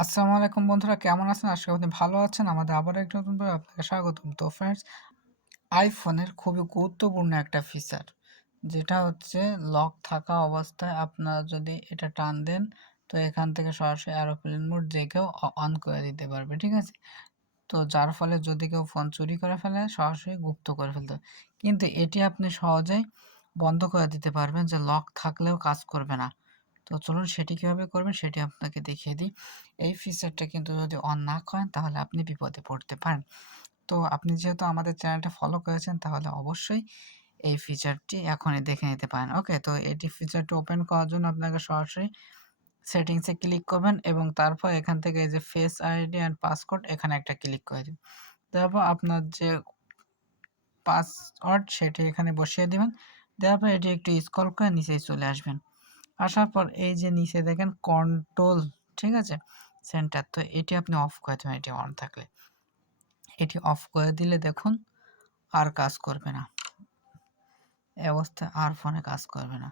আসসালামু আলাইকুম বন্ধুরা, কেমন আছেন? আশা করি আপনি ভালো আছেন। আমাদের আবারও একটা নতুন ভিডিও আপনাকে স্বাগতম। তো ফ্রেন্ডস, আইফোনের খুবই গুরুত্বপূর্ণ একটা ফিচার যেটা হচ্ছে লক থাকা অবস্থায় আপনারা যদি এটা টান দেন, তো এখান থেকে সরাসরি এরোপ্লেন মোড যে কেউ অন করে দিতে পারবে, ঠিক আছে? তো যার ফলে যদি কেউ ফোন চুরি করে ফেলে সরাসরি গুপ্ত করে ফেলতে হবে। কিন্তু এটি আপনি সহজেই বন্ধ করে দিতে পারবেন যে লক থাকলেও কাজ করবে না। তো চলুন সেটি কিভাবে করবেন সেটি আপনাকে দেখিয়ে দিই। এই ফিচারটা কিন্তু যদি অন না করেন তাহলে আপনি বিপদে পড়তে পারেন। তো আপনি যেহেতু আমাদের চ্যানেলটা ফলো করেছেন তাহলে অবশ্যই এই ফিচারটি এখনই দেখে নিতে পারেন। ওকে, তো এটি ফিচারটি ওপেন করার জন্য আপনাকে সরাসরি সেটিংসে ক্লিক করবেন এবং তারপর এখান থেকে এই যে ফেস আইডি অ্যান্ড পাসকোড এখানে একটা ক্লিক করে দিন। তারপর আপনার যে পাসওয়ার্ড সেটি এখানে বসিয়ে দিবেন। দেওয়ার পর এটি একটু স্ক্রল করে নিচেই চলে আসবেন। আসার পর এই যে নিচে দেখেন কন্ট্রোল, ঠিক আছে, সেন্টার, তো এটি আপনি অফ করে দেবেন। এটি অন থাকলে এটি অফ করে দিলে দেখুন আর কাজ করবে না। এই অবস্থায় আর ফোনে কাজ করবে না।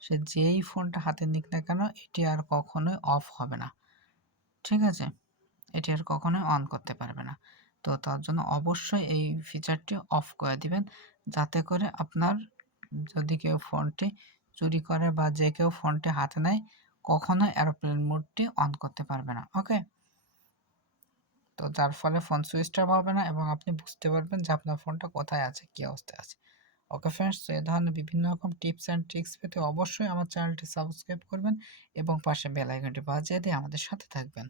সে যেই ফোনটা হাতে নিক না কেন এটি আর কখনোই অফ হবে না, ঠিক আছে? এটি আর কখনোই অন করতে পারবে না। তো তার জন্য অবশ্যই এই ফিচারটি অফ করে দিবেন, যাতে করে আপনার যদি কেউ ফোনটি চুরি করে বা যে কেউ ফোনটি হাতে নেয় কখনোই এরোপ্লেন মোডটি অন করতে পারবে না। ওকে, তো যার ফলে ফোন সুইচ অফ হবে না এবং আপনি বুঝতে পারবেন যে আপনার ফোনটা কোথায় আছে, কী অবস্থায় আছে। ওকে ফ্রেন্ডস, তো এ ধরনের বিভিন্ন রকম টিপস অ্যান্ড ট্রিক্স পেতে অবশ্যই আমার চ্যানেলটি সাবস্ক্রাইব করবেন এবং পাশে বেল আইকনটি বাজিয়ে দিয়ে আমাদের সাথে থাকবেন।